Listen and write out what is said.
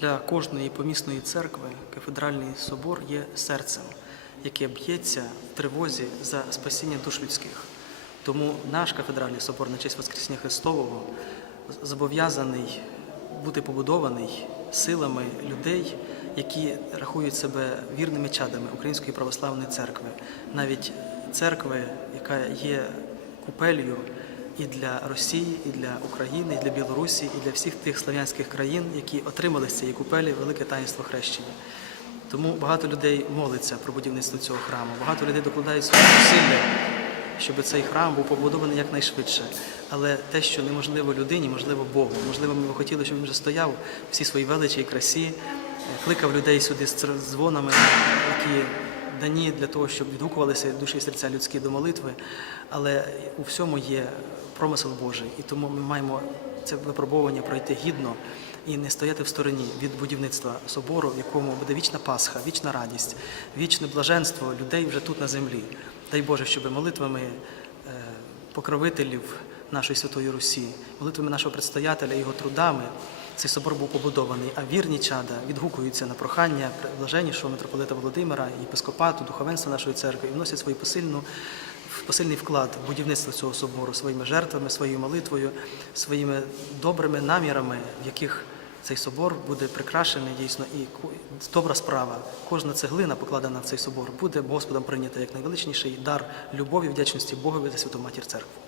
Для кожної помісної церкви кафедральний собор є серцем, яке б'ється в тривозі за спасіння душ людських. Тому наш кафедральний собор на честь Воскресіння Христового зобов'язаний бути побудований силами людей, які рахують себе вірними чадами Української православної церкви, навіть церкви, яка є купелью і для Росії, і для України, і для Білорусі, і для всіх тих слав'янських країн, які отримали з цієї купелі велике таїнство хрещення. Тому багато людей молиться про будівництво цього храму, багато людей докладають свої зусилля, щоб цей храм був побудований якнайшвидше. Але те, що неможливо людині, можливо Богу. Можливо, ми б хотіли, щоб він вже стояв всі свої величі і красі, кликав людей сюди з дзвонами, які дані для того, щоб відгукувалися душі і серця людські до молитви. Але у всьому є промисел Божий, і тому ми маємо це випробування пройти гідно і не стояти в стороні від будівництва собору, в якому буде вічна Пасха, вічна радість, вічне блаженство людей вже тут на землі. Дай Боже, щоб молитвами е, покровителів нашої Святої Русі, молитвами нашого предстоятеля і його трудами цей собор був побудований, а вірні чада відгукуються на прохання блаженнішого митрополита Володимира, єпископату, духовенства нашої церкви і вносять свою посильну посильний вклад в будівництво цього собору своїми жертвами, своєю молитвою, своїми добрими намірами, в яких цей собор буде прикрашений дійсно і добра справа. Кожна цеглина, покладена в цей собор, буде Господом прийнята як найвеличніший дар любові, вдячності Богові за святу матір церкву.